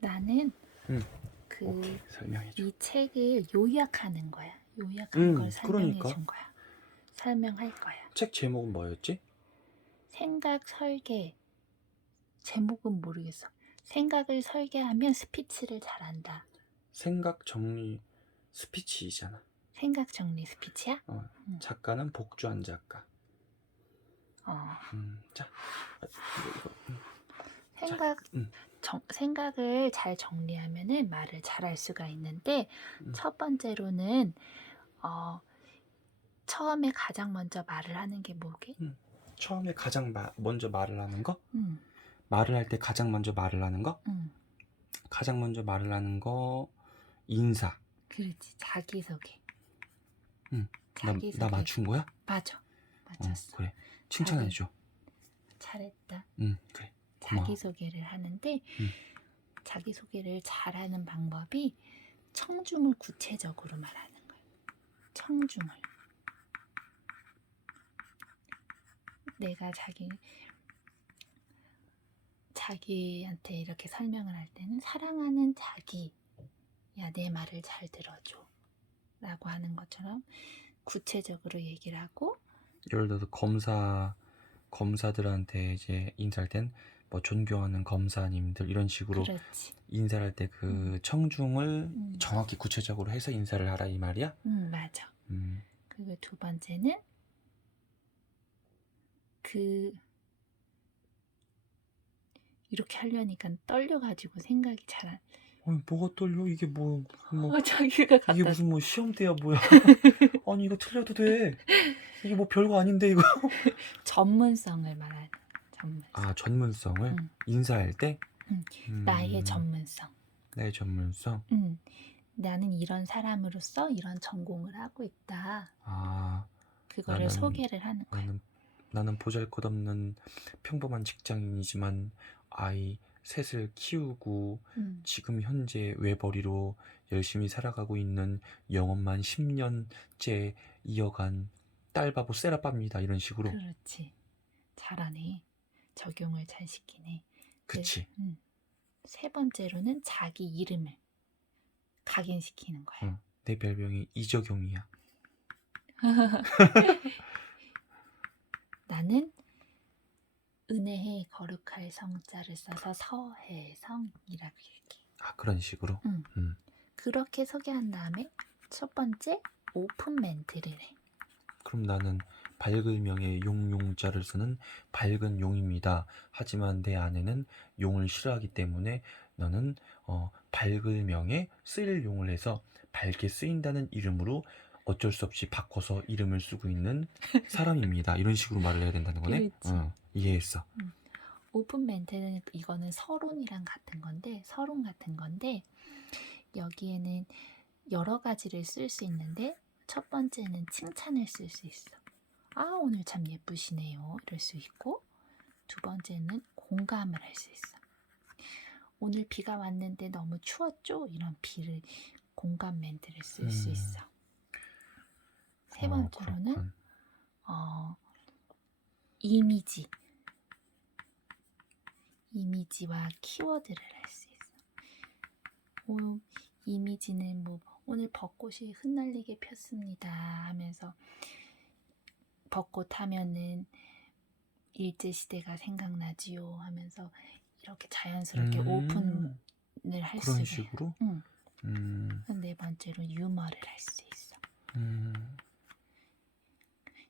나는 응. 그 오케이, 설명해줘. 이 책을 요약하는 거야. 요약한 걸 설명해 그러니까. 준 거야. 설명할 거야. 책 제목은 뭐였지? 생각 설계. 제목은 모르겠어. 생각을 설계하면 스피치를 잘한다. 생각 정리 스피치잖아. 생각 정리 스피치야? 작가는 복주한 작가. 어. 자, 이거. 생각 생각을 잘 정리하면은 말을 잘할 수가 있는데 첫 번째로는 처음에 가장 먼저 말을 하는 게 뭐게? 처음에 가장 먼저 말을 하는 거? 응. 말을 할 때 가장 먼저 말을 하는 거? 응. 가장 먼저 말을 하는 거 인사. 그렇지. 자기소개. 자기소개. 나 맞춘 거야? 맞아. 맞췄어. 그래. 칭찬해줘. 잘했다. 그래. 고마워. 자기소개를 하는데 자기소개를 잘하는 방법이 청중을 구체적으로 말하는 거야. 청중을. 내가 자기한테 이렇게 설명을 할 때는 사랑하는 자기, 야, 내 말을 잘 들어줘 라고 하는 것처럼 구체적으로 얘기를 하고 예를 들어서 검사들한테 이제 인사할 땐 뭐 존경하는 검사님들 이런 식으로 그렇지. 인사를 할 때 그 청중을 정확히 구체적으로 해서 인사를 하라 이 말이야? 맞아. 음. 그리고 두 번째는 이렇게 하려니까 떨려가지고 생각이 잘 안. 뭐가 떨려? 이게 자기가 갖다 이게 무슨 시험 때야 뭐야? 아니 이거 틀려도 돼. 이게 뭐 별거 아닌데 이거. 전문성을 말하는 전문성. 아, 전문성을 인사할 때? 나의 전문성. 나의 전문성? 나는 이런 사람으로서 이런 전공을 하고 있다. 아, 그거를 소개를 하는 거야. 나는 보잘것없는 평범한 직장인이지만 아이 셋을 키우고 지금 현재 외벌이로 열심히 살아가고 있는 영업만 10년째 이어간 딸바보 세라빠입니다. 이런 식으로. 그렇지. 잘하네. 적용을 잘 시키네. 그치. 세 번째로는 자기 이름을 각인시키는 거야. 내 별명이 이적용이야. 나는 은혜의 거룩할 성자를 써서 서혜성이라고 얘기해. 아, 그런 식으로? 그렇게 소개한 다음에 첫 번째 오픈 멘트를 해. 그럼 나는 밝을명의 용자를 쓰는 밝은 용입니다. 하지만 내 아내는 용을 싫어하기 때문에 너는 밝을명에 쓰일 용을 해서 밝게 쓰인다는 이름으로 어쩔 수 없이 바꿔서 이름을 쓰고 있는 사람입니다. 이런 식으로 말을 해야 된다는 거네? 이해했어. 오픈 멘트는 이거는 서론 같은 건데 여기에는 여러 가지를 쓸 수 있는데 첫 번째는 칭찬을 쓸 수 있어. 아, 오늘 참 예쁘시네요. 이럴 수 있고 두 번째는 공감을 할 수 있어. 오늘 비가 왔는데 너무 추웠죠? 이런 공감 멘트를 쓸 수 있어. 세 번째로는 이미지와 키워드를 할 수 있어. 이미지는 오늘 벚꽃이 흩날리게 폈습니다 하면서 벚꽃 하면은 일제시대가 생각나지요 하면서 이렇게 자연스럽게 오픈을 할 수 있어. 그런 식으로? 네 번째로 유머를 할 수 있어.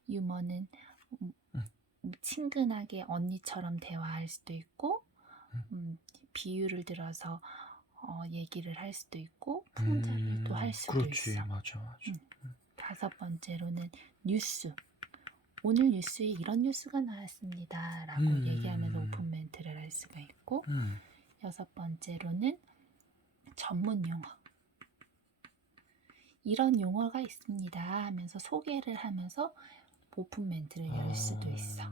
유머는 친근하게 언니처럼 대화할 수도 있고 비유를 들어서 얘기를 할 수도 있고 풍자를 또 할 수도 그렇지, 있어. 맞아. 다섯 번째로는 뉴스. 오늘 뉴스에 이런 뉴스가 나왔습니다 라고 얘기하면서 오픈 멘트를 할 수가 있고 여섯 번째로는 전문 용어. 이런 용어가 있습니다 하면서 소개를 하면서 오픈 멘트를 열 수도 있어.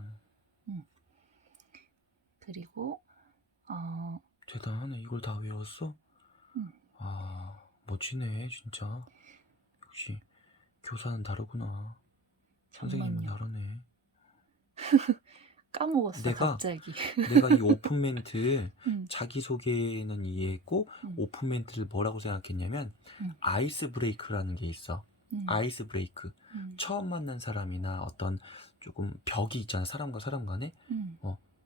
그리고 대단하네. 이걸 다 외웠어? 아, 멋지네 진짜. 역시 교사는 다르구나. 선생님은 다르네. 까먹었어 내가 갑자기. 내가 이 오픈 멘트 음, 자기소개는 이해했고 음, 오픈 멘트를 뭐라고 생각했냐면 음, 아이스 브레이크라는 게 있어. 음, 아이스 브레이크. 음, 처음 만난 사람이나 어떤 조금 벽이 있잖아. 사람과 사람 간에. 음,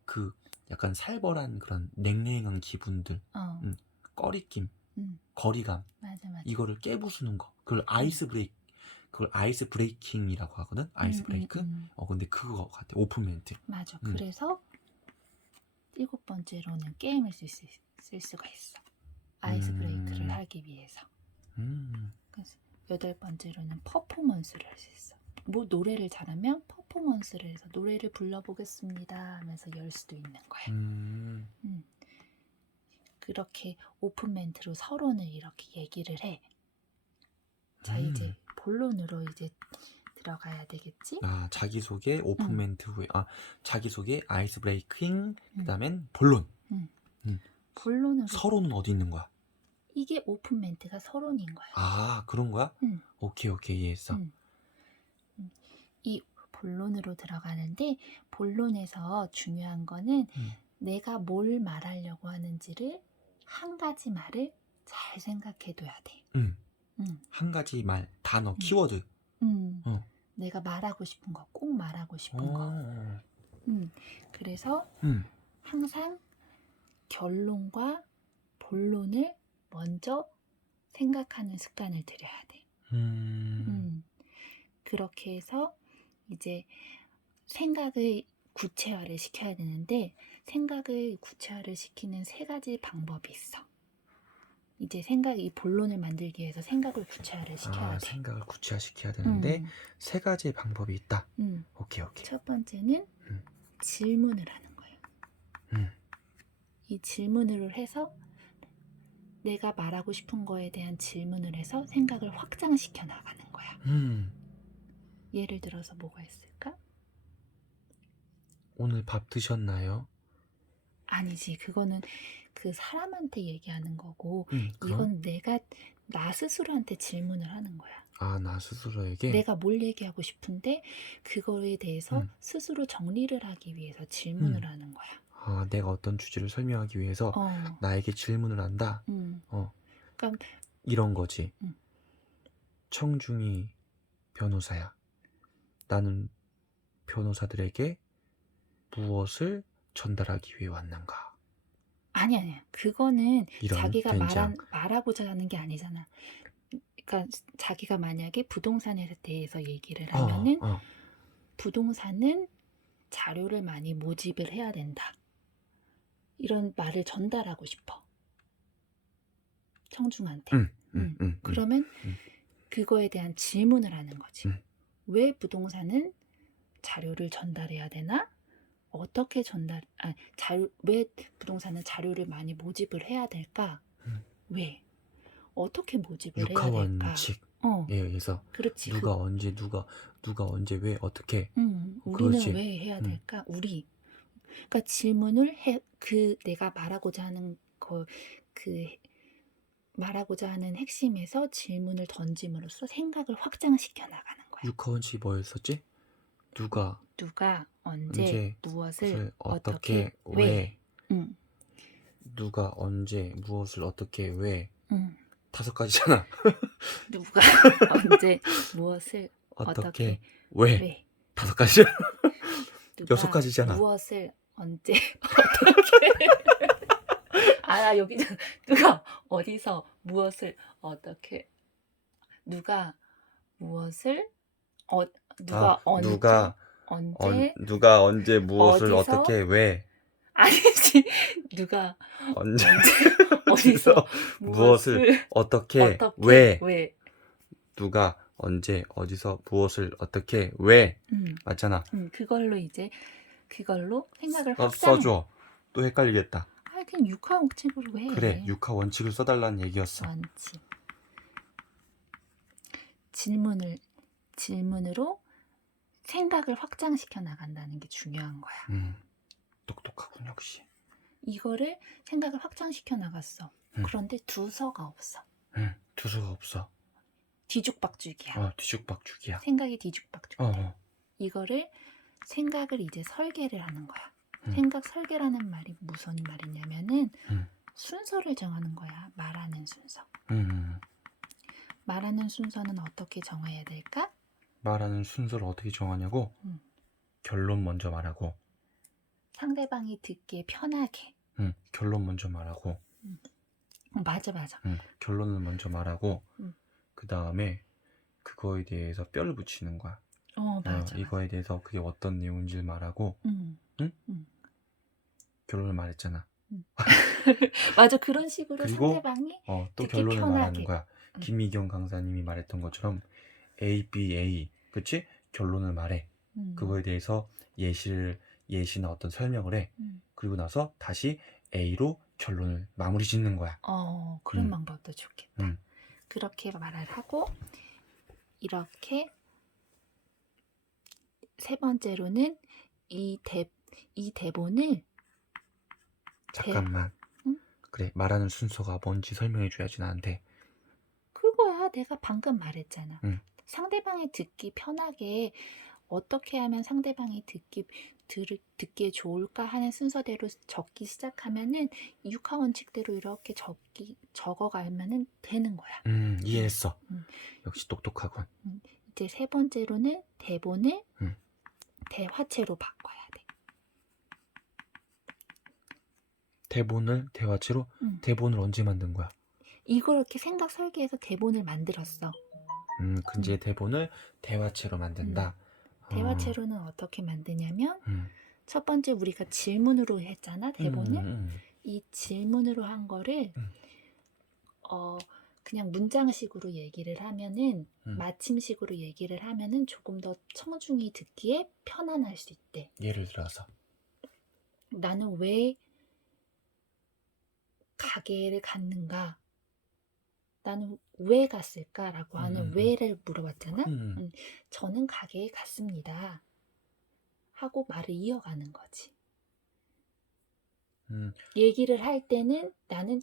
그 약간 살벌한 그런 냉랭한 기분들. 어, 음, 꺼리낌, 음, 거리감. 맞아 맞아. 이거를 깨부수는 거. 그걸 음, 아이스 브레이크. 그걸 아이스 브레이킹이라고 하거든. 아이스 브레이크. 근데 그거 같아. 오픈 멘트. 맞아. 음. 그래서 7번째로는 게임을 쓸 수가 있어. 아이스 브레이크를 음. 하기 위해서. 음. 그래서 8번째로는 퍼포먼스를 할 수 있어. 뭐 노래를 잘하면 퍼포먼스를 해서 노래를 불러보겠습니다 하면서 열 수도 있는 거야. 음. 음. 그렇게 오픈 멘트로 서론을 이렇게 얘기를 해. 자, 이제 본론으로 이제 들어가야 되겠지? 자기소개 오픈 음. 멘트 후에 자기소개 아이스 브레이킹 음. 그다음엔 본론. 본론으로 서론은 어디 있는 거야? 이게 오픈 멘트가 서론인 거야. 그런 거야? 음. 오케이 이해했어. 이 본론으로 들어가는데 본론에서 중요한 거는 내가 뭘 말하려고 하는지를 한 가지 말을 잘 생각해 둬야 돼. 한 가지 말, 단어, 키워드. 내가 말하고 싶은 거, 꼭 말하고 싶은 거. 그래서 항상 결론과 본론을 먼저 생각하는 습관을 들여야 돼. 그렇게 해서 이제 생각을 구체화를 시켜야 되는데 생각을 구체화를 시키는 3가지 방법이 있어. 이제 이 본론을 만들기 위해서 생각을 구체화를 시켜야 돼. 생각을 구체화시켜야 되는데 3가지의 방법이 있다. 오케이. 첫 번째는 질문을 하는 거예요. 이 질문으로 해서 내가 말하고 싶은 거에 대한 질문을 해서 생각을 확장시켜 나가는 거야. 예를 들어서 뭐가 있을까? 오늘 밥 드셨나요? 아니지, 그거는 그 사람한테 얘기하는 거고 그럼? 이건 나 스스로한테 질문을 하는 거야. 나 스스로에게? 내가 뭘 얘기하고 싶은데 그거에 대해서 스스로 정리를 하기 위해서 질문을 하는 거야. 내가 어떤 주제를 설명하기 위해서 나에게 질문을 한다. 그러니까 이런 거지. 청중이 변호사야. 나는 변호사들에게 무엇을 전달하기 위해 왔는가? 아니야. 그거는 이런 자기가 된장. 말하고자 하는 게 아니잖아. 그러니까 자기가 만약에 부동산에 대해서 얘기를 하면은 부동산은 자료를 많이 모집을 해야 된다. 이런 말을 전달하고 싶어. 청중한테. 그러면 그거에 대한 질문을 하는 거지. 왜 부동산은 자료를 전달해야 되나? 왜 부동산은 자료를 많이 모집을 해야 될까? 왜? 어떻게 모집을 해야 될까? 육하원칙에 의해서 그렇지. 누가 언제 왜 어떻게 우리는 그렇지. 왜 해야 될까? 그러니까 질문을 내가 말하고자 하는 말하고자 하는 핵심에서 질문을 던짐으로써 생각을 확장시켜 나가는 거야. 육하원칙이 뭐였었지? 누가 언제 무엇을 어떻게 왜? 누가 언제 무엇을 어떻게 왜? 5가지잖아. 누가 언제 무엇을 어떻게 왜? 왜? 5가지잖아. 누가 6가지잖아. 무엇을 언제 어떻게 여기 누가 어디서 무엇을 어떻게 누가 무엇을 누가 언제 무엇을 어디서? 어떻게 왜? 아니지. 누가 언제 어디서 무엇을 어떻게 왜? 누가 언제 어디서 무엇을 어떻게 왜? 맞잖아. 그걸로 생각을 써줘. 또 헷갈리겠다. 그냥 육하원칙으로 해. 그래, 육하원칙을 써달라는 얘기였어. 원칙. 질문으로 생각을 확장시켜 나간다는 게 중요한 거야. 똑똑하군 역시. 이거를 생각을 확장시켜 나갔어. 그런데 두서가 없어. 두서가 없어. 뒤죽박죽이야. 뒤죽박죽이야. 생각이 뒤죽박죽이야. 어. 이거를 생각을 이제 설계를 하는 거야. 음. 생각 설계라는 말이 무슨 말이냐면은 음. 순서를 정하는 거야. 말하는 순서. 음. 말하는 순서는 어떻게 정해야 될까? 말하는 순서를 어떻게 정하냐고? 음. 결론 먼저 말하고, 상대방이 듣기에 편하게. 결론 먼저 말하고, 맞아. 결론을 먼저 말하고, 음. 그 다음에 그거에 대해서 뼈를 붙이는 거야. 맞아. 이거에 대해서 그게 어떤 내용인지를 말하고, 응? 결론을 말했잖아. 맞아. 그런 식으로 그리고 상대방이 또 듣기 결론을 말하는 편하게. 거야. 김미경 강사님이 말했던 것처럼 A, B, A, 그치? 결론을 말해. 그거에 대해서 예시나 어떤 설명을 해. 그리고 나서 다시 A로 결론을 마무리 짓는 거야. 그런 방법도 좋겠다. 음. 그렇게 말을 하고, 이렇게 세 번째로는 이 대본을 잠깐만. 응? 그래, 말하는 순서가 뭔지 설명해 줘야지 나한테. 그거야. 내가 방금 말했잖아. 응. 상대방이 듣기 편하게 어떻게 하면 상대방이 듣기에 좋을까 하는 순서대로 적기 시작하면은 육하 원칙대로 이렇게 적어가면은 되는 거야. 이해했어. 음. 역시 똑똑하군. 이제 세 번째로는 대본을 음. 대화체로 바꿔야 돼. 대본을 대화체로? 대본을 언제 만든 거야? 이걸 이렇게 생각 설계해서 대본을 만들었어. 근데 대본을 대화체로 만든다. 대화체로는 어떻게 만드냐면 첫 번째 우리가 질문으로 했잖아, 대본을. 이 질문으로 한 거를 그냥 문장식으로 얘기를 하면은 마침식으로 얘기를 하면은 조금 더 청중이 듣기에 편안할 수 있대. 예를 들어서 나는 왜 가게를 갔는가? 나는 왜 갔을까라고 하는 왜를 물어봤잖아. 저는 가게에 갔습니다. 하고 말을 이어가는 거지. 얘기를 할 때는 나는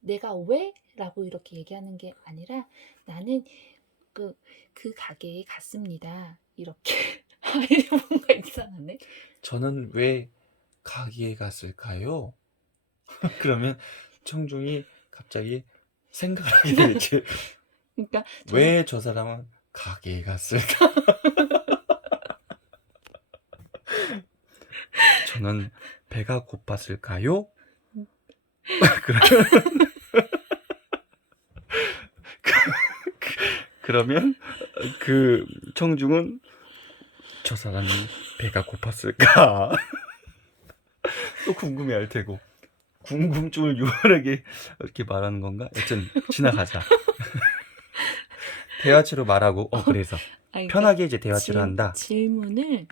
내가 왜? 라고 이렇게 얘기하는 게 아니라 나는 그 가게에 갔습니다. 이렇게. 뭔가 이상하네. 저는 왜 가게에 갔을까요? 그러면 청중이 갑자기 생각을 하게 되겠지. 그러니까 왜 저 사람은 가게에 갔을까? 저는 배가 고팠을까요? 그러면 그 청중은 저 사람이 배가 고팠을까? 또 궁금해할 테고 궁금증을 유발하게 이렇게 말하는 건가? 여튼 지나가자. 대화체로 말하고 그래서 그러니까 편하게 이제 대화체로 한다. 질문을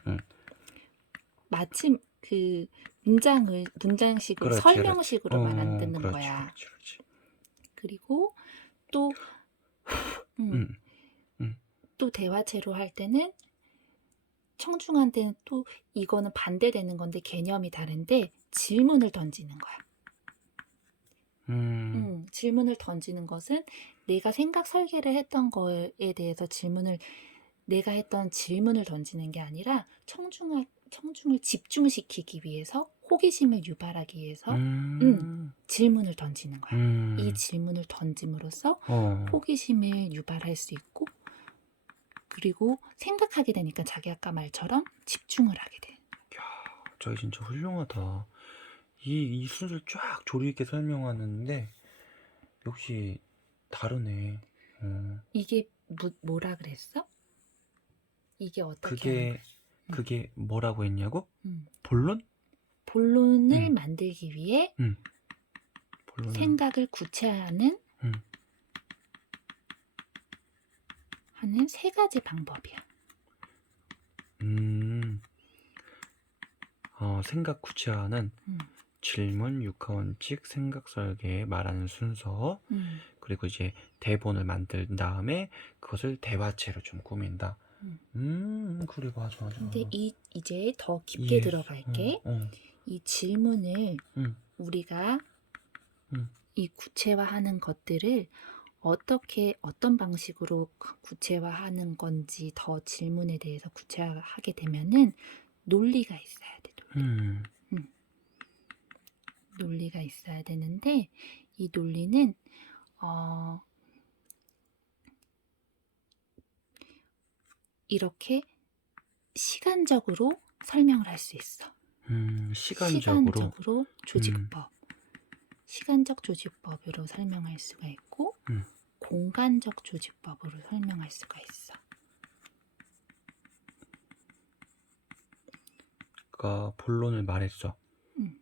마침 그 문장식으로 그렇지, 설명식으로 만드는 그렇지, 거야. 그렇지. 그리고 또 또 대화체로 할 때는 청중한테는 또 이거는 반대되는 건데 개념이 다른데 질문을 던지는 거야. 질문을 던지는 것은 내가 생각 설계를 했던 거에 대해서 내가 했던 질문을 던지는 게 아니라 청중을 집중시키기 위해서 호기심을 유발하기 위해서 질문을 던지는 거야. 이 질문을 던짐으로써 호기심을 유발할 수 있고 그리고 생각하게 되니까 자기 아까 말처럼 집중을 하게 돼. 야, 저희 진짜 훌륭하다. 이 순서를 쫙 조리 있게 설명하는데 역시 다르네. 이게 뭐라 그랬어? 이게 어떻게 하는 거야? 그게 뭐라고 했냐고? 본론? 본론을 만들기 위해 본론은 생각을 구체화하는 하는 세 가지 방법이야. 생각 구체화는 질문, 육하원칙, 생각 설계, 말하는 순서, 그리고 이제 대본을 만든 다음에 그것을 대화체로 좀 꾸민다. 그래, 맞아. 근데 이제 더 깊게 이해했어. 들어갈게. 이 질문을 우리가 이 구체화하는 것들을 어떤 방식으로 구체화하는 건지 더 질문에 대해서 구체화하게 되면은 논리가 있어야 돼. 음. 논리가 있어야 되는데 이 논리는 이렇게 시간적으로 설명을 할 수 있어. 시간적으로. 조직법. 시간적 조직법으로 설명할 수가 있고 공간적 조직법으로 설명할 수가 있어. 그러니까 본론을 말했어.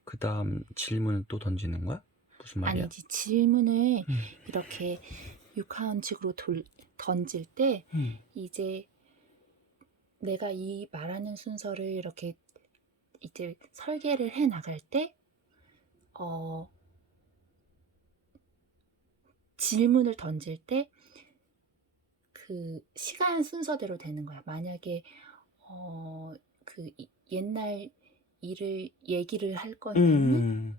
그 다음 질문을 또 던지는 거야? 무슨 말이야? 아니지. 질문을 이렇게 육하원칙으로 던질 때 이제 내가 이 말하는 순서를 이렇게 이제 설계를 해 나갈 때 질문을 던질 때 그 시간 순서대로 되는 거야. 만약에 그 옛날 일을 얘기를 할 거면은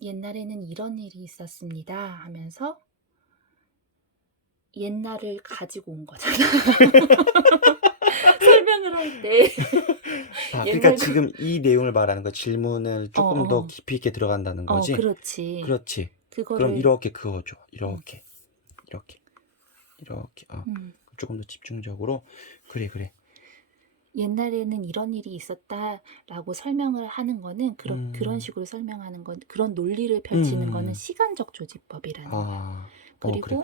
옛날에는 이런 일이 있었습니다 하면서 옛날을 가지고 온 거잖아. 설명을 할 때. 그러니까 지금 이 내용을 말하는 거 질문을 조금 더 깊이 있게 들어간다는 거지? 그렇지. 그렇지. 그거를 그럼 이렇게 그거죠. 이렇게. 조금 더 집중적으로. 그래. 옛날에는 이런 일이 있었다라고 설명을 하는 거는 그런 식으로 설명하는 건 그런 논리를 펼치는 거는 시간적 조직법이라는 거야. 그리고 그래.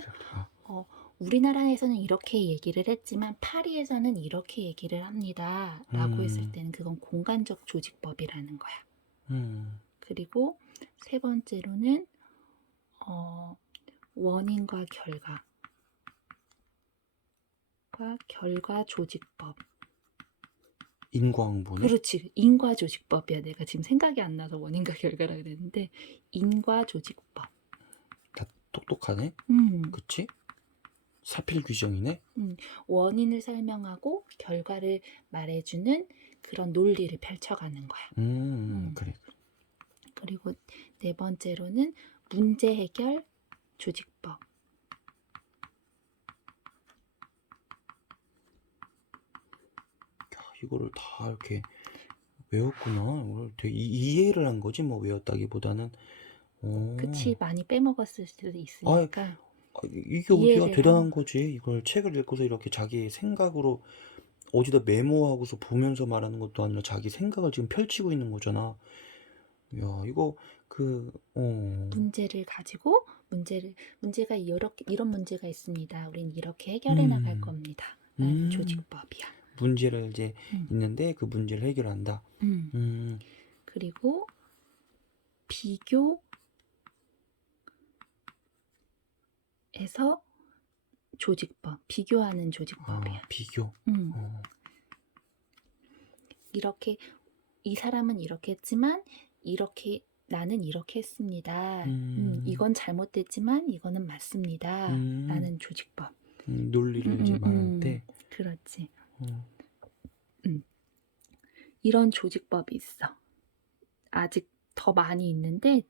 우리나라에서는 이렇게 얘기를 했지만 파리에서는 이렇게 얘기를 합니다 라고 했을 때는 그건 공간적 조직법이라는 거야. 그리고 세 번째로는 원인과 결과 조직법. 인과응보네? 그렇지. 인과 조직법이야. 내가 지금 생각이 안 나서 원인과 결과라 그랬는데 인과 조직법. 다 똑똑하네? 그치? 사필귀정이네? 원인을 설명하고 결과를 말해주는 그런 논리를 펼쳐가는 거야. 그래. 그리고 네 번째로는 문제 해결 조직법. 이거를 다 이렇게 외웠구나. 이걸 되게 이해를 한 거지, 뭐 외웠다기보다는. 그치. 많이 빼먹었을 수도 있으니까. 이게 어디야? 이해를 대단한 거지. 이걸 책을 읽고서 이렇게 자기 생각으로 어디다 메모하고서 보면서 말하는 것도 아니라 자기 생각을 지금 펼치고 있는 거잖아. 야, 이거 문제를 가지고 문제가 이런 문제가 있습니다. 우린 이렇게 해결해 나갈 겁니다. 라는 조직법이야. 문제를 이제 있는데 그 문제를 해결한다. 그리고 비교에서 조직법, 비교하는 조직법이야. 비교. 이렇게 이 사람은 이렇게 했지만 나는 이렇게 했습니다. 이건 잘못됐지만 이거는 맞습니다. 라는 조직법. 논리를 이제 말할 때. 그렇지. 이런 조직법이 있어. 아직 더 많이 있는데 이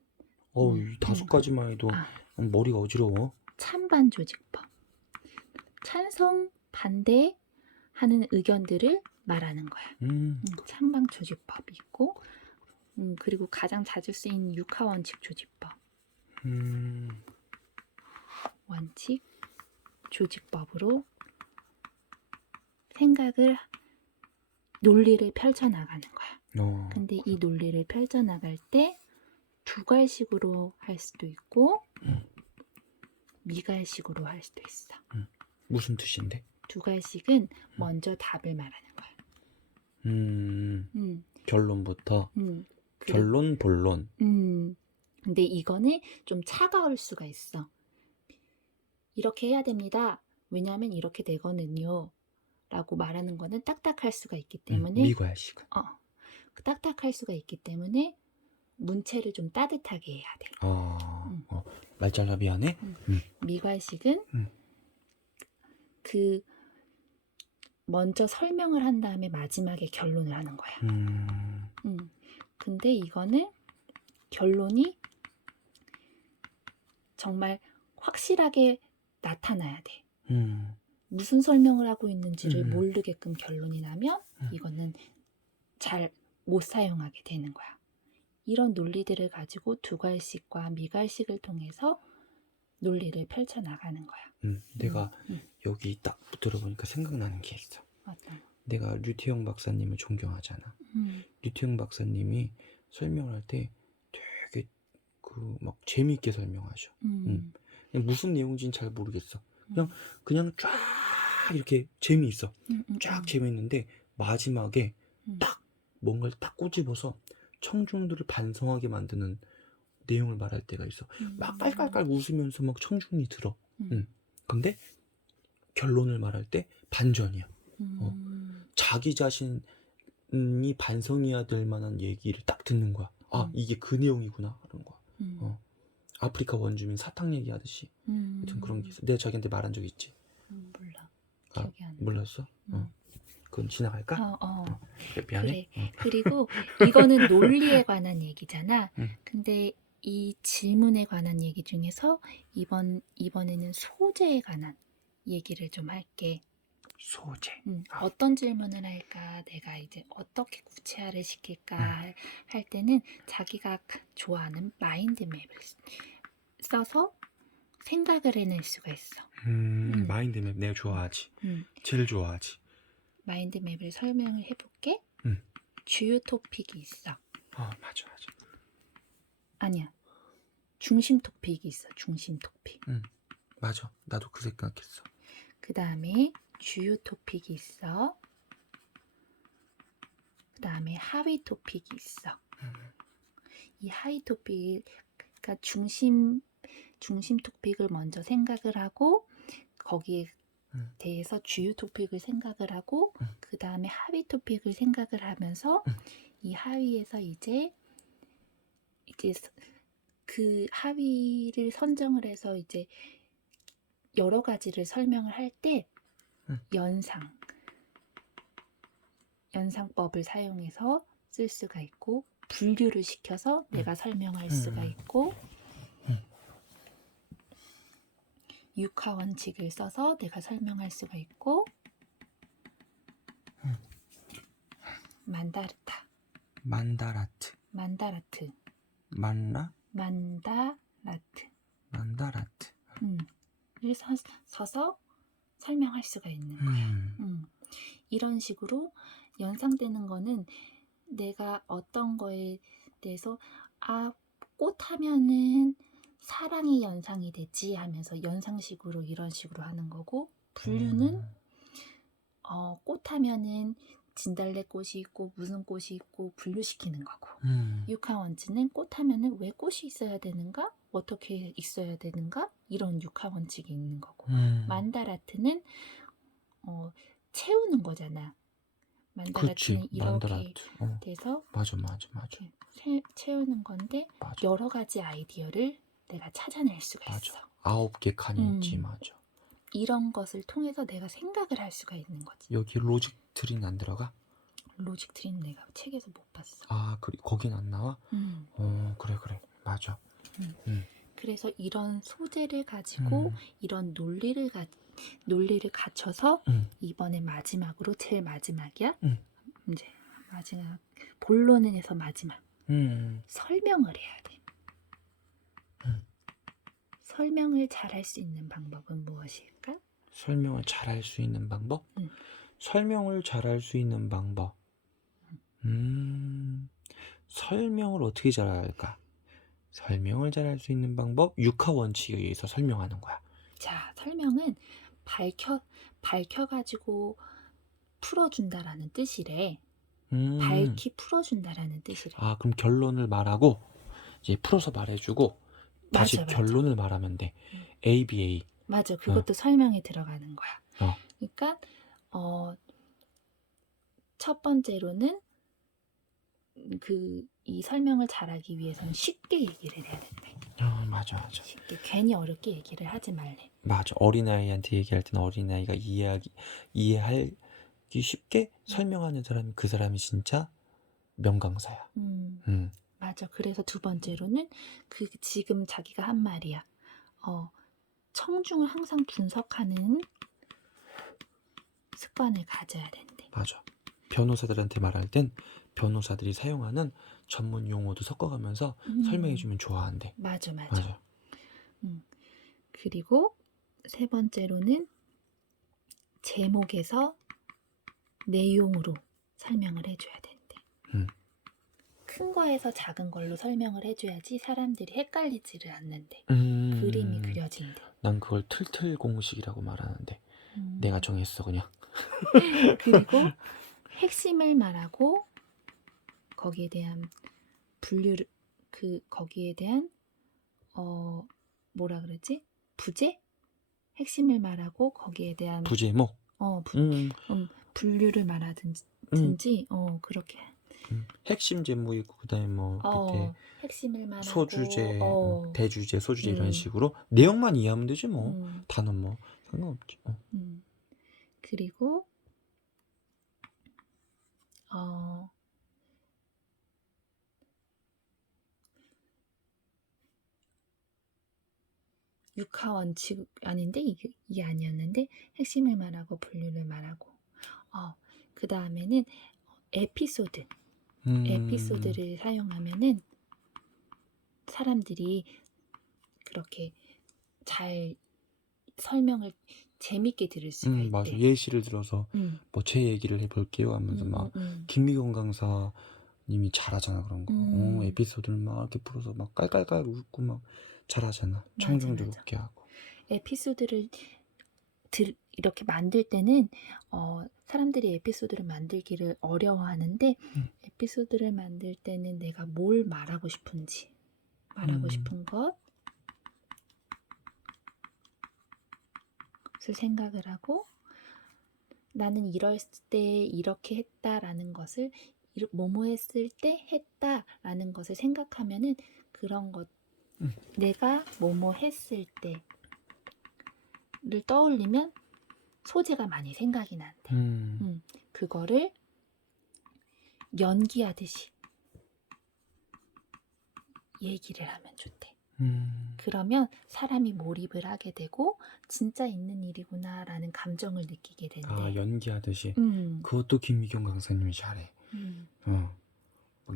5가지만 해도 머리가 어지러워. 찬반 조직법. 찬성, 반대하는 의견들을 말하는 거야. 찬반 조직법이 있고 그리고 가장 자주 쓰인 육하원칙 조직법. 원칙 조직법으로 논리를 펼쳐나가는 거야. 근데 이 논리를 펼쳐나갈 때 두괄식으로 할 수도 있고 미괄식으로 할 수도 있어. 무슨 뜻인데? 두괄식은 먼저 답을 말하는 거야. 결론부터. 결론, 본론. 근데 이거는 좀 차가울 수가 있어. 이렇게 해야 됩니다. 왜냐하면 이렇게 되거든요. 라고 말하는 거는 딱딱할 수가 있기 때문에 미괄식은. 딱딱할 수가 있기 때문에 문체를 좀 따뜻하게 해야 돼. 말잘라 미안해. 미괄식은 먼저 설명을 한 다음에 마지막에 결론을 하는 거야. 근데 이거는 결론이 정말 확실하게 나타나야 돼. 무슨 설명을 하고 있는지를 음. 모르게끔 결론이 나면 이거는 잘 못 사용하게 되는 거야. 이런 논리들을 가지고 두괄식과 미괄식을 통해서 논리를 펼쳐나가는 거야. 내가 여기 딱 들어보니까 생각나는 게 있어. 어떤 거? 내가 류태영 박사님을 존경하잖아. 류태영 박사님이 설명할 때 되게 막 재미있게 설명하셔. 그냥 무슨 내용인지는 잘 모르겠어. 그냥 쫙 이렇게 재미있어. 쫙 재미있는데 마지막에 딱 뭔가를 딱 꼬집어서 청중들을 반성하게 만드는 내용을 말할 때가 있어. 막 깔깔깔 웃으면서 막 청중이 들어. 근데 결론을 말할 때 반전이야. 자기 자신이 반성해야 될 만한 얘기를 딱 듣는 거야. 아, 이게 그 내용이구나 하는 거야. 아프리카 원주민 사탕 얘기하듯이. 하여튼 그런 게 있어. 내가 자기한테 말한 적 있지? 몰라. 아, 기억이 안 나. 몰랐어? 그건 지나갈까? 그래, 미안해. 그래. 그리고 이거는 논리에 관한 얘기잖아. 근데 이 질문에 관한 얘기 중에서 이번에는 소재에 관한 얘기를 좀 할게. 소재. 어떤 질문을 할까? 내가 이제 어떻게 구체화를 시킬까 할 때는 자기가 좋아하는 마인드맵을 써서 생각을 해낼 수가 있어. 마인드맵 내가 좋아하지. 제일 좋아하지. 마인드맵을 설명을 해볼게. 주요 토픽이 있어. 맞아. 아니야. 중심 토픽이 있어. 중심 토픽. 맞아. 나도 그 생각했어. 그 다음에 주요 토픽이 있어. 그 다음에 하위 토픽이 있어. 이 하위 토픽, 그러니까 중심 토픽을 먼저 생각을 하고 거기에 대해서 주요 토픽을 생각을 하고 그 다음에 하위 토픽을 생각을 하면서 이 하위에서 이제 그 하위를 선정을 해서 이제 여러 가지를 설명을 할 때 연상법을 사용해서 쓸 수가 있고 분류를 시켜서 내가 설명할 수가 있고 육하 원칙을 써서 내가 설명할 수가 있고 만다라트 를 써서 설명할 수가 있는 거야. 이런 식으로 연상되는 거는 내가 어떤 거에 대해서 꽃하면은 사랑이 연상이 되지 하면서 연상식으로 이런 식으로 하는 거고 분류는 꽃하면은 진달래꽃이 있고 무슨 꽃이 있고 분류시키는 거고 육하원칙은 꽃하면은 왜 꽃이 있어야 되는가? 어떻게 있어야 되는가? 이런 육하원칙이 있는 거고 만다라트는 채우는 거잖아. 만다라트는 이렇게 돼서 맞아. 채우는 건데 맞아. 여러 가지 아이디어를 내가 찾아낼 수가 있어. 9개 칸이 있지. 맞아. 이런 것을 통해서 내가 생각을 할 수가 있는 거지. 여기 로직 트리는 안 들어가? 로직 트리는 내가 책에서 못 봤어. 거긴 안 나와? 그래. 맞아. 그래서 이런 소재를 가지고 이런 논리를 갖춰서 이번에 마지막으로 제일 마지막이야. 이제 마지막 본론에서 마지막 설명을 해야 돼. 설명을 잘할 수 있는 방법은 무엇일까? 설명을 잘할 수 있는 방법? 설명을 잘할 수 있는 방법. 설명을 어떻게 잘할까? 설명을 잘할 수 있는 방법? 육하 원칙에 의해서 설명하는 거야. 자, 설명은 밝혀가지고 풀어준다라는 뜻이래. 밝히 풀어준다라는 뜻이래. 그럼 결론을 말하고 이제 풀어서 말해주고 다시 맞아. 결론을 말하면 돼. ABA. 맞아. 그것도 설명에 들어가는 거야. 그러니까 첫 번째로는 이 설명을 잘하기 위해서는 쉽게 얘기를 해야 된대. 맞아. 쉽게 괜히 어렵게 얘기를 하지 말래. 맞아. 어린아이한테 얘기할 때는 어린아이가 이해하기 쉽게 설명하는 사람이 그 사람이 진짜 명강사야. 맞아. 그래서 두 번째로는 지금 자기가 한 말이야. 청중을 항상 분석하는 습관을 가져야 된대. 맞아. 변호사들한테 말할 땐 변호사들이 사용하는 전문 용어도 섞어가면서 설명해주면 좋아한대. 맞아. 맞아. 그리고 세 번째로는 제목에서 내용으로 설명을 해줘야 된대. 큰 거에서 작은 걸로 설명을 해줘야지 사람들이 헷갈리지를 않는데 그림이 그려진대. 난 그걸 틀틀 공식이라고 말하는데 내가 정했어 그냥. 그리고 핵심을 말하고 거기에 대한 분류를 거기에 대한 뭐라 그러지? 부제? 핵심을 말하고 거기에 대한 부제목. 분류를 말하든지 그렇게. 핵심 제목 있고 그다음에 뭐 밑에 핵심을 말하고 소주제, 대주제, 소주제 이런 음. 식으로 내용만 이해하면 되지 뭐. 단어 뭐 상관없지. 그리고 육하 원칙 아닌데 이게 아니었는데 핵심을 말하고 분류를 말하고 그 다음에는 에피소드를 사용하면은 사람들이 그렇게 잘 설명을 재밌게 들을 수가 있대. 맞아. 예시를 들어서 뭐 제 얘기를 해볼게요 하면서 막 김미경 강사님이 잘하잖아 그런 거. 에피소드를 막 이렇게 풀어서 막 깔깔깔 웃고 막 잘하잖아. 청중도 웃게 하고. 에피소드를 이렇게 만들 때는 사람들이 에피소드를 만들기를 어려워하는데 에피소드를 만들 때는 내가 뭘 말하고 싶은지 말하고 싶은 것을 생각을 하고 나는 이럴 때 이렇게 했다라는 것을 뭐뭐 했을 때 했다라는 것을 생각하면은 그런 것 내가 뭐뭐 했을 때를 떠올리면 소재가 많이 생각이 난대. 그거를 연기하듯이 얘기를 하면 좋대. 그러면 사람이 몰입을 하게 되고 진짜 있는 일이구나라는 감정을 느끼게 된대. 연기하듯이. 그것도 김미경 강사님이 잘해.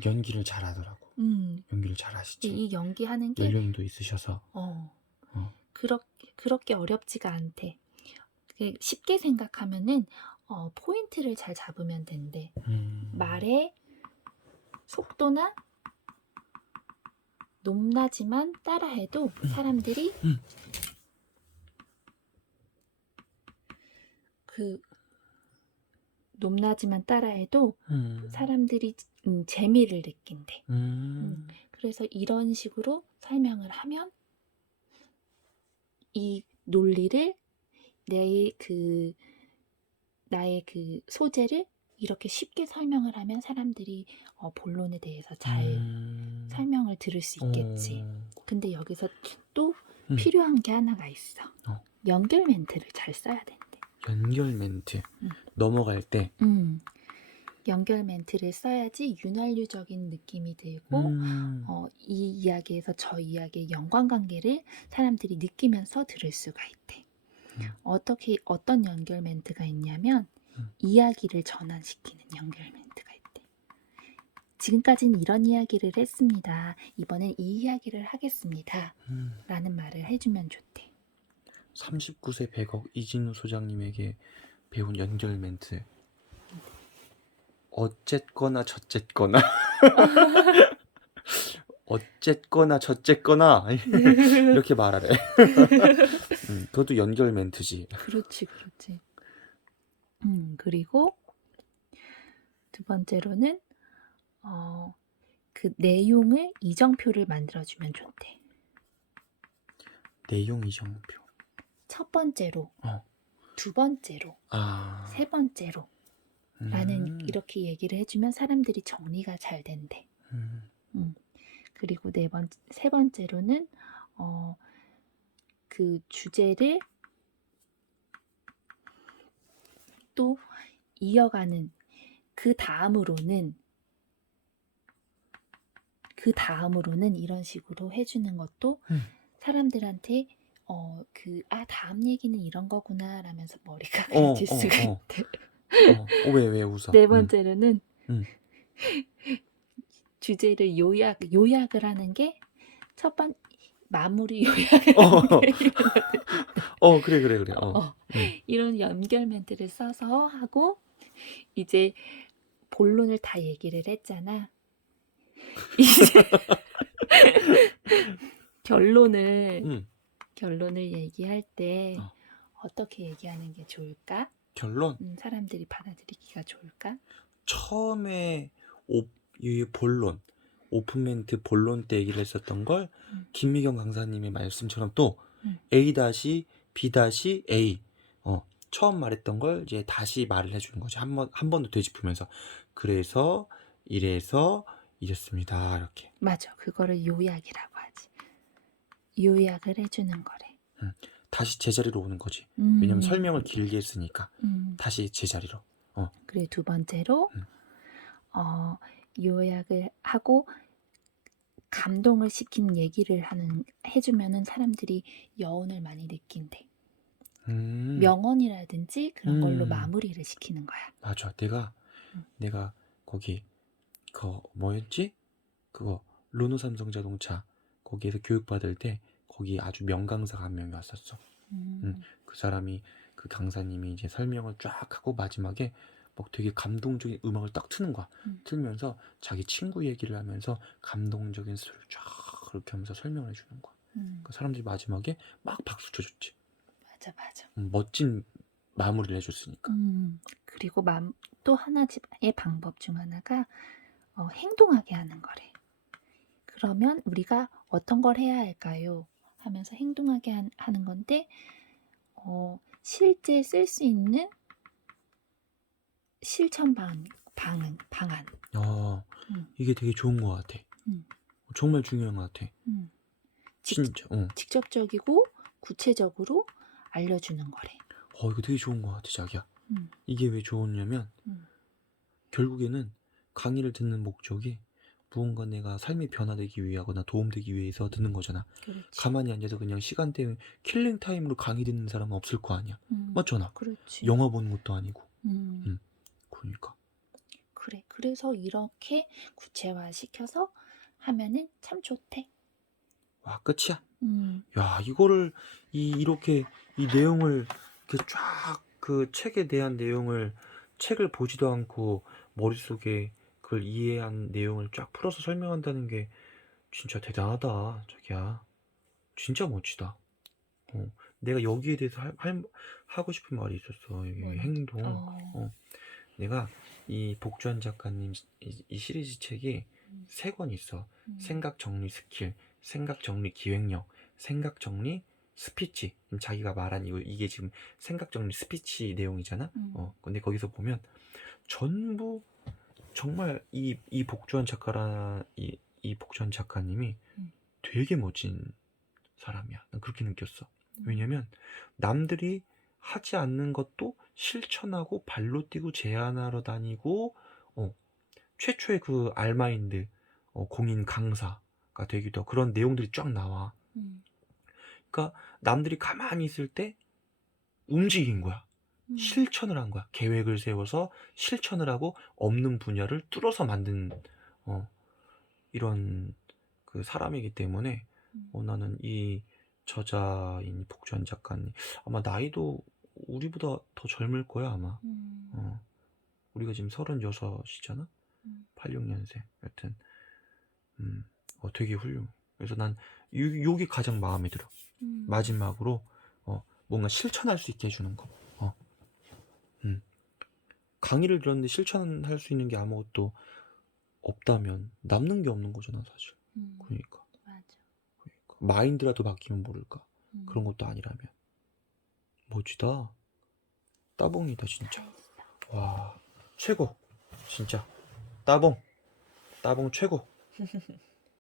연기를 잘하더라고. 연기를 잘하시지. 이 연기하는 게 연륜도 있으셔서. 그렇게 어렵지가 않대. 쉽게 생각하면은 포인트를 잘 잡으면 된대. 말의 속도나 높낮이만 따라해도 사람들이 높낮이만 따라해도 사람들이 재미를 느낀대. 그래서 이런 식으로 설명을 하면 이 논리를 나의 그 소재를 이렇게 쉽게 설명을 하면 사람들이 본론에 대해서 잘 설명을 들을 수 있겠지. 근데 여기서 또 필요한 게 하나가 있어. 연결 멘트를 잘 써야 된대. 연결 멘트. 넘어갈 때. 연결 멘트를 써야지 윤활유적인 느낌이 들고 이 이야기에서 저 이야기의 연관관계를 사람들이 느끼면서 들을 수가 있대. 어떤 연결 멘트가 있냐면 이야기를 전환시키는 연결 멘트가 있대. 지금까지는 이런 이야기를 했습니다. 이번엔 이 이야기를 하겠습니다. 라는 말을 해주면 좋대. 39세 100억 이진우 소장님에게 배운 연결 멘트. 어쨌거나 저쨌거나 어쨌거나 저쨌거나 이렇게 말하래. 그것도 연결 멘트지. 그렇지. 그리고 두 번째로는 그 내용을 이정표를 만들어주면 좋대. 내용 이정표. 첫 번째로, 두 번째로, 세 번째로 라는 이렇게 얘기를 해주면 사람들이 정리가 잘 된대. 그리고 세 번째로는 그 주제를 또 이어가는 그 다음으로는 이런 식으로 해주는 것도 사람들한테 다음 얘기는 이런 거구나 라면서 머리가 어, 그려질 수가 어, 어. 있대. 왜 웃어? 네 번째로는 응. 주제를 요약을 하는 게 첫 번, 마무리 요약을 어, 하는 게 이런 것들이 그래. 응. 이런 연결 멘트를 써서 하고, 이제 본론을 다 얘기를 했잖아. 이제 결론을 응. 얘기할 때 어. 어떻게 얘기하는 게 좋을까? 결론? 사람들이 받아들이기가 좋을까? 처음에 이 본론, 오픈 멘트 본론 때 얘기를 했었던 걸 음. 김미경 강사님의 말씀처럼 또 음. A-B-A 처음 말했던 걸 이제 다시 말을 해주는 거지. 한 번 더 되짚으면서. 그래서 이래서 이랬습니다. 이렇게. 맞아. 그거를 요약이라고 하지. 요약을 해주는 거래. 다시 제자리로 오는 거지. 왜냐면 설명을 길게 했으니까. 다시 제자리로. 그리고 두 번째로 음. 요약을 하고 감동을 시키는 얘기를 해주면은 사람들이 여운을 많이 느낀대. 명언이라든지 그런 걸로 마무리를 시키는 거야. 맞아. 음. 내가 거기 뭐였지? 그거 르노삼성자동차 거기에서 교육받을 때 거기 아주 명강사가 한 명이 왔었어. 그 사람이 그 강사님이 이제 설명을 쫙 하고 마지막에 막 되게 감동적인 음악을 딱 트는 거야. 틀면서 자기 친구 얘기를 하면서 감동적인 소리를 쫙 그렇게 하면서 설명을 해주는 거야. 그 사람들이 마지막에 막 박수 쳐줬지. 맞아. 멋진 마무리를 해줬으니까. 그리고 또 하나의 방법 중 하나가 행동하게 하는 거래. 그러면 우리가 어떤 걸 해야 할까요? 하면서 행동하게 하는 건데, 실제 쓸 수 있는 실천 방안. 이게 되게 좋은 것 같아. 정말 중요한 것 같아. 진짜. 직접적이고 구체적으로 알려주는 거래. 이거 되게 좋은 것 같아, 자기야. 이게 왜 좋으냐면 결국에는 강의를 듣는 목적이 무언가 내가 삶이 변화되기 위하거나 도움되기 위해서 듣는 거잖아. 그렇지. 가만히 앉아서 그냥 시간 때문에 킬링 타임으로 강의 듣는 사람은 없을 거 아니야. 맞잖아. 그렇지. 영화 보는 것도 아니고. 그러니까. 그래. 그래서 이렇게 구체화시켜서 하면은 참 좋대. 와, 끝이야. 야, 이거를 이렇게 이 내용을 이렇게 쫙 그 책에 대한 내용을 책을 보지도 않고 머릿속에 그걸 이해한 내용을 쫙 풀어서 설명한다는 게 진짜 대단하다, 자기야. 진짜 멋지다. 내가 여기에 대해서 하고 싶은 말이 있었어. 이게 행동. 내가 이 복주한 작가님 이 시리즈 책이 3권 있어. 생각 정리 스킬, 생각 정리 기획력, 생각 정리 스피치. 자기가 말한 이게 지금 생각 정리 스피치 내용이잖아. 근데 거기서 보면 전부 정말 이 복주한 이 복주한 작가님이 되게 멋진 사람이야. 난 그렇게 느꼈어. 왜냐면 남들이 하지 않는 것도 실천하고 발로 뛰고 제안하러 다니고 최초의 그 알마인드 공인 강사가 되기도 하고 그런 내용들이 쫙 나와. 그러니까 남들이 가만히 있을 때 움직인 거야. 실천을 한 거야. 계획을 세워서 실천을 하고 없는 분야를 뚫어서 만든 이런 그 사람이기 때문에 나는 이 저자인 복주한 작가님 아마 나이도 우리보다 더 젊을 거야 아마. 우리가 지금 36이잖아. 86년생. 여튼 되게 훌륭해. 그래서 난 요게 가장 마음에 들어. 마지막으로 뭔가 실천할 수 있게 해주는 거. 강의를 들었는데 실천할 수 있는 게 아무것도 없다면 남는 게 없는 거잖아 사실. 그러니까. 맞아. 그러니까. 마인드라도 바뀌면 모를까. 그런 것도 아니라면. 멋지다. 따봉이다 진짜. 와, 최고. 진짜 따봉 최고.